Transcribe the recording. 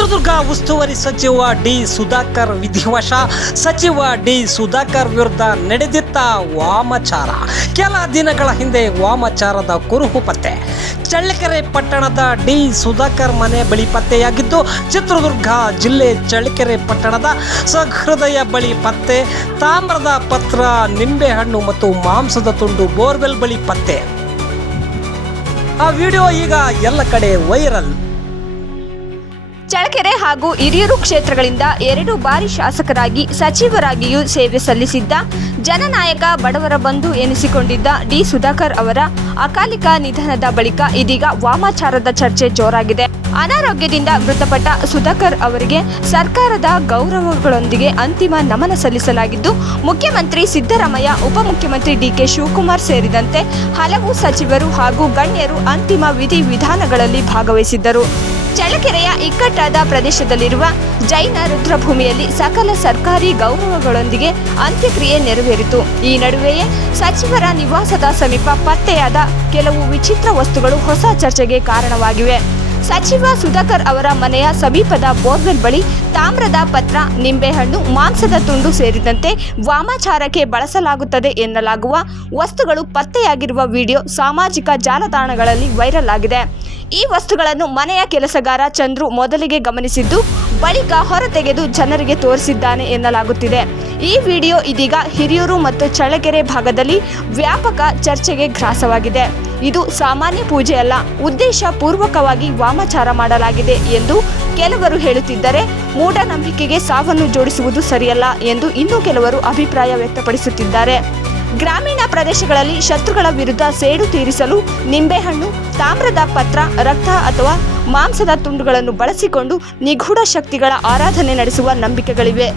ಚಿತ್ರದುರ್ಗ ಉಸ್ತುವಾರಿ ಸಚಿವ ಡಿ ಸುಧಾಕರ್ ವಿಧಿವಶ. ಸಚಿವ ಡಿ ಸುಧಾಕರ್ ವಿರುದ್ಧ ನಡೆದಿತ್ತ ವಾಮಾಚಾರ. ಕೆಲ ದಿನಗಳ ಹಿಂದೆ ವಾಮಾಚಾರದ ಕುರುಹು ಪತ್ತೆ. ಚಳ್ಳಕೆರೆ ಪಟ್ಟಣದ ಡಿ ಸುಧಾಕರ್ ಮನೆ ಬಳಿ ಪತ್ತೆಯಾಗಿದ್ದು, ಚಿತ್ರದುರ್ಗ ಜಿಲ್ಲೆ ಚಳ್ಳಕೆರೆ ಪಟ್ಟಣದ ಸಹೃದಯ ಬಳಿ ಪತ್ತೆ. ತಾಮ್ರದ ಪತ್ರ, ನಿಂಬೆಹಣ್ಣು ಮತ್ತು ಮಾಂಸದ ತುಂಡು ಬೋರ್ವೆಲ್ ಬಳಿ ಪತ್ತೆ. ಆ ವಿಡಿಯೋ ಈಗ ಎಲ್ಲ ಕಡೆ ವೈರಲ್. ಚಳ್ಳಕೆರೆ ಹಾಗೂ ಹಿರಿಯೂರು ಕ್ಷೇತ್ರಗಳಿಂದ 2 ಬಾರಿ ಶಾಸಕರಾಗಿ ಸಚಿವರಾಗಿಯೂ ಸೇವೆ ಸಲ್ಲಿಸಿದ್ದ ಜನನಾಯಕ, ಬಡವರ ಬಂಧು ಎನಿಸಿಕೊಂಡಿದ್ದ ಡಿ ಸುಧಾಕರ್ ಅವರ ಅಕಾಲಿಕ ನಿಧನದ ಬಳಿಕ ಇದೀಗ ವಾಮಾಚಾರದ ಚರ್ಚೆ ಜೋರಾಗಿದೆ. ಅನಾರೋಗ್ಯದಿಂದ ಮೃತಪಟ್ಟ ಸುಧಾಕರ್ ಅವರಿಗೆ ಸರ್ಕಾರದ ಗೌರವಗಳೊಂದಿಗೆ ಅಂತಿಮ ನಮನ ಸಲ್ಲಿಸಲಾಗಿದ್ದು, ಮುಖ್ಯಮಂತ್ರಿ ಸಿದ್ದರಾಮಯ್ಯ, ಉಪಮುಖ್ಯಮಂತ್ರಿ ಡಿಕೆ ಶಿವಕುಮಾರ್ ಸೇರಿದಂತೆ ಹಲವು ಸಚಿವರು ಹಾಗೂ ಗಣ್ಯರು ಅಂತಿಮ ವಿಧಿವಿಧಾನಗಳಲ್ಲಿ ಭಾಗವಹಿಸಿದ್ದರು. ಚಳ್ಳಕೆರೆಯ ಇಕ್ಕಟ್ಟಾದ ಪ್ರದೇಶದಲ್ಲಿರುವ ಜೈನ ರುದ್ರಭೂಮಿಯಲ್ಲಿ ಸಕಲ ಸರ್ಕಾರಿ ಗೌರವಗಳೊಂದಿಗೆ ಅಂತ್ಯಕ್ರಿಯೆ ನೆರವೇರಿತು. ಈ ನಡುವೆಯೇ ಸಚಿವರ ನಿವಾಸದ ಸಮೀಪ ಪತ್ತೆಯಾದ ಕೆಲವು ವಿಚಿತ್ರ ವಸ್ತುಗಳು ಹೊಸ ಚರ್ಚೆಗೆ ಕಾರಣವಾಗಿವೆ. ಸಚಿವ ಸುಧಾಕರ್ ಅವರ ಮನೆಯ ಸಮೀಪದ ಬೋರ್ವೆಲ್ ಬಳಿ ತಾಮ್ರದ ಪತ್ರ, ನಿಂಬೆಹಣ್ಣು, ಮಾಂಸದ ತುಂಡು ಸೇರಿದಂತೆ ವಾಮಾಚಾರಕ್ಕೆ ಬಳಸಲಾಗುತ್ತದೆ ಎನ್ನಲಾಗುವ ವಸ್ತುಗಳು ಪತ್ತೆಯಾಗಿರುವ ವಿಡಿಯೋ ಸಾಮಾಜಿಕ ಜಾಲತಾಣಗಳಲ್ಲಿ ವೈರಲ್ ಆಗಿದೆ. ಈ ವಸ್ತುಗಳನ್ನು ಮನೆಯ ಕೆಲಸಗಾರ ಚಂದ್ರು ಮೊದಲಿಗೆ ಗಮನಿಸಿದ್ದು, ಬಳಿಕ ಹೊರತೆಗೆದು ಜನರಿಗೆ ತೋರಿಸಿದ್ದಾನೆ ಎನ್ನಲಾಗುತ್ತಿದೆ. ಈ ವಿಡಿಯೋ ಇದೀಗ ಹಿರಿಯೂರು ಮತ್ತು ಚಳ್ಳಕೆರೆ ಭಾಗದಲ್ಲಿ ವ್ಯಾಪಕ ಚರ್ಚೆಗೆ ಗ್ರಾಸವಾಗಿದೆ. ಇದು ಸಾಮಾನ್ಯ ಪೂಜೆ ಅಲ್ಲ, ಉದ್ದೇಶ ಪೂರ್ವಕವಾಗಿ ವಾಮಾಚಾರ ಮಾಡಲಾಗಿದೆ ಎಂದು ಕೆಲವರು ಹೇಳುತ್ತಿದ್ದರೆ, ಮೂಢನಂಬಿಕೆಗೆ ಸಾವನ್ನು ಜೋಡಿಸುವುದು ಸರಿಯಲ್ಲ ಎಂದು ಇನ್ನೂ ಕೆಲವರು ಅಭಿಪ್ರಾಯ ವ್ಯಕ್ತಪಡಿಸುತ್ತಿದ್ದಾರೆ. ಗ್ರಾಮೀಣ ಪ್ರದೇಶಗಳಲ್ಲಿ ಶತ್ರುಗಳ ವಿರುದ್ಧ ಸೇಡು ತೀರಿಸಲು ನಿಂಬೆಹಣ್ಣು, ತಾಮ್ರದ ಪತ್ರ, ರಕ್ತ ಅಥವಾ ಮಾಂಸದ ತುಂಡುಗಳನ್ನು ಬಳಸಿಕೊಂಡು ನಿಗೂಢ ಶಕ್ತಿಗಳ ಆರಾಧನೆ ನಡೆಸುವ ನಂಬಿಕೆಗಳಿವೆ.